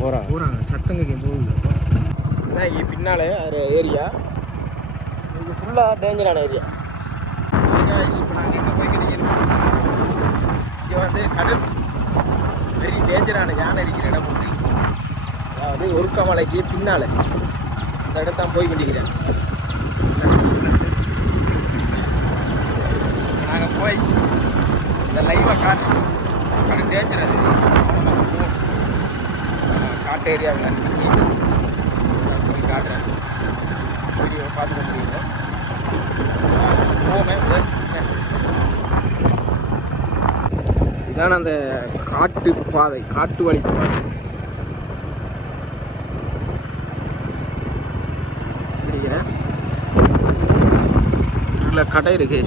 போகிறாங்க சத்தம் கேட்க போகுது. இதான் இங்கே பின்னால் ஒரு ஏரியா, இது ஃபுல்லாக டேஞ்சரான ஏரியா. இப்போ நாங்கள் எங்கே போய்க்கிறீங்க, இங்கே வந்து கடல் வெரி டேஞ்சரான யானை இருக்கிற இடம் போட்டு, அதாவது ஒருக்கமலைக்கு பின்னால் அந்த இடத்தான் போய் கொண்டிருக்கிறேன். நாங்கள் போய் இந்த லைவை காட்டு கடல் டேஞ்சர், அது காட்டு ஏரியாவில் போய் காட்டுறேன். வீடியோ பார்த்துக்க முடியுங்க. இதான அந்த காட்டு பாதை, காட்டு வழி பாதை. இல்லை கடை இருக்கு.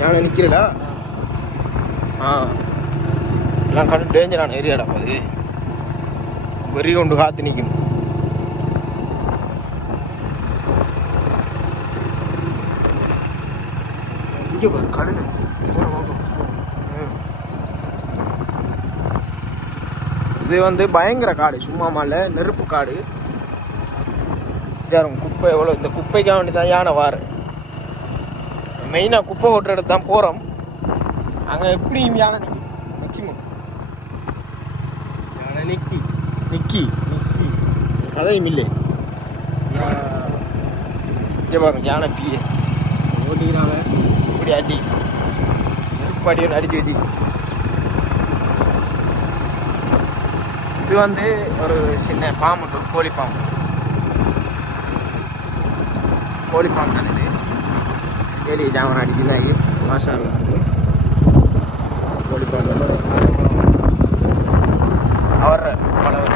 யானை நிற்கிறா. எல்லாம் கடை டேஞ்சரான ஏரியாடா. அது வெறி கொண்டு காத்து நிற்கும். இங்கே பாரு கடல். இது வந்து பயங்கர காடு, சும்மா மலை நெருப்பு காடு. குப்பை எவ்வளோ, இந்த குப்பைக்காக வேண்டி தான் யானை வாரு. மெயினாக குப்பை ஓட்டுற இடத்து தான் போகிறோம். அங்கே எப்படியும் யானை நிற்கி, மேக்சிமம் யானை நிற்கி அதையும் இல்லை. இங்கே பாருங்க யானை பிய ஓட்டிக்கிறாங்க. இப்படி அடி நெருப்பாடி ஒன்று அடிச்சு வச்சு. இது வந்து ஒரு சின்ன பாம்பு, கோழி பாம்பு தானே இது. எலியை ஜாமன் அடிக்கிறாங்க. மாசா இருக்கும் கோழி பாம்பு. அவர் பலவர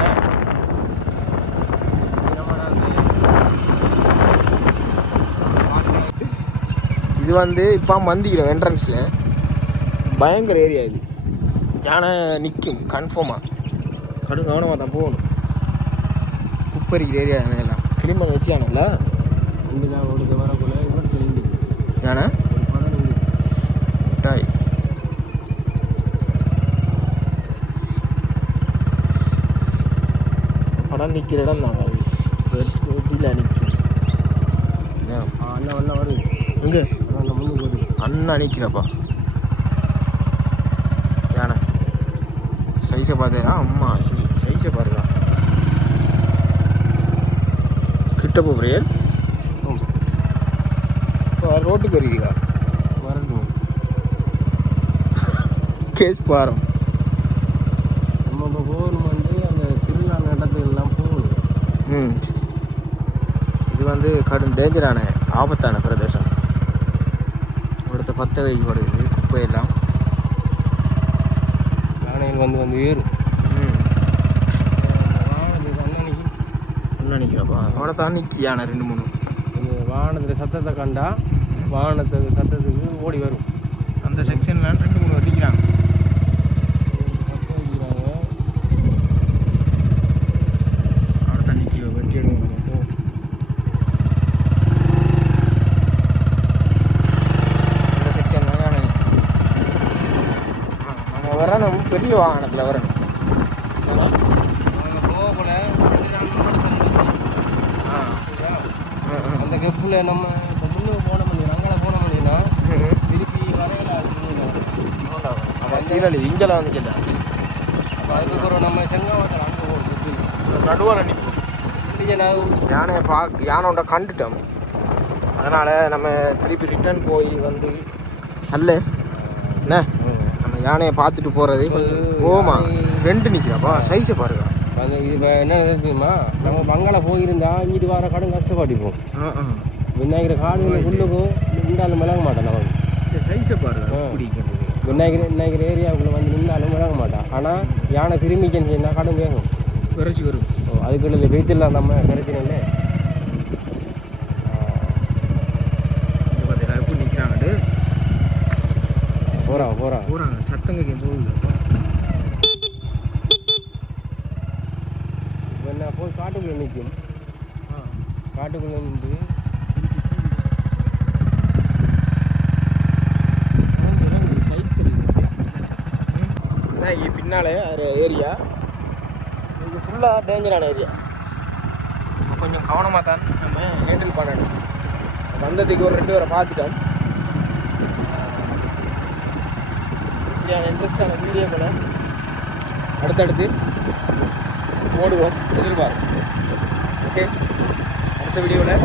இது வந்து இப்போ மந்திக்கிறோம் என்ட்ரன்ஸில். பயங்கர ஏரியா இது. யானை நிற்கும் கன்ஃபார்மாக. கடும் கவனமாக தான் போகணும். குப்பரிக்கிற ஏரியா எல்லாம் கிளிமங்க வச்சு யானைங்களா இங்கே தான் ஓடுது வரக்குள்ள யானை மிட்டாய். படம் நிற்கிற இடம் தாங்க அது. வீட்டில் நிற்கும். அண்ணா அண்ணா வருது. எங்கே முன்னுக்கு வருது. அண்ணா நிற்கிறப்பா யானை. சைஸை பார்த்தேன்னா அம்மா சைஸை பாருங்க. கிட்ட போகிறேன். இப்போ ரோட்டுக்கு வருவீங்களா? வரணும். கேஸ் பாரம். நம்ம இப்போ போகணும் வந்து அந்த திருவிழா நடத்துலாம் போகணும். இது வந்து கடும் டேஞ்சரான ஆபத்தான பிரதேசம். இവിടുത്തെ பத்த வைக்கப்படுது குப்பையெல்லாம். யானைகள் வந்து ஏறும். நினைக்கிறப்பா அவட தான் நிற்கி யானை 2-3 வாகனத்தில் சத்தத்தை கண்டா வாகனத்துக்கு சத்தத்துக்கு ஓடி வரும். அந்த செக்ஷன்ல 2-3 அடிக்கிறாங்க. அவட தான் நிற்கி வெட்டி எடுக்கணும். இந்த செக்ஷன் தான் யானை. நம்ம வரணும் பெரிய வாகனத்தில் வரணும். அந்த கெப்பில் நம்ம இப்போ முன்னுக்கு போன முடியும், அங்கே போன முடியும்னா திருப்பி வரையில சீரழி இஞ்சலாம் நிற்கல. அப்போ அதுக்கப்புறம் நம்ம செங்காவத்தில் அங்கே போகணும். நடுவால் நிற்போம். யானையை யானோட கண்டுட்டோம். அதனால் நம்ம திருப்பி ரிட்டர்ன் போய் வந்து சல்ல என்ன நம்ம யானையை பார்த்துட்டு போகிறது. ஓமா 2 நிற்கிறாப்பா. சைஸை பாருங்க. அது இப்போ என்ன தெரியுமா, நம்ம பங்களா போயிருந்தா இங்கிட்டு வர கடும் கஷ்டப்பட்டுப்போம். விநாயகர் காடு உள்ளுக்கும் இருந்தாலும் விளங்க மாட்டேன். நமக்கு சைஸை பாருங்க. விநாயகர் ஏரியாவுக்குள்ளே வந்து நின்றாலும் விளங்க மாட்டான். ஆனால் யானை திரும்பிக்கன்னு சொன்னால் கடும் வேகும், விரைச்சி வரும். அதுக்குள்ள வெயிட்டில்லாம் நம்ம கிடைக்கிறோம்ல. பார்த்தீங்கன்னா எப்படி நிற்கிறாங்கட்டு போகிறாங்க சத்தம் கேட்க போகுது. என்ன போய் காட்டுக்குள்ளே நிற்கும். காட்டுக்குள்ளே நின்று சைக்கிள் இதுதான் இங்கே பின்னாலே ஒரு ஏரியா. இது ஃபுல்லாக டேஞ்சரான ஏரியா. கொஞ்சம் கவனமாக தான் நம்ம ஹேண்டில் பண்ணணும். வந்ததுக்கு ஒரு 2 பேரை பார்த்துட்டோம். இன்ட்ரெஸ்டான வீடியோக்களை அடுத்தடுத்து போடுவோம், எதிர்பார்க்கும். ஓகே, அடுத்த வீடியோவில்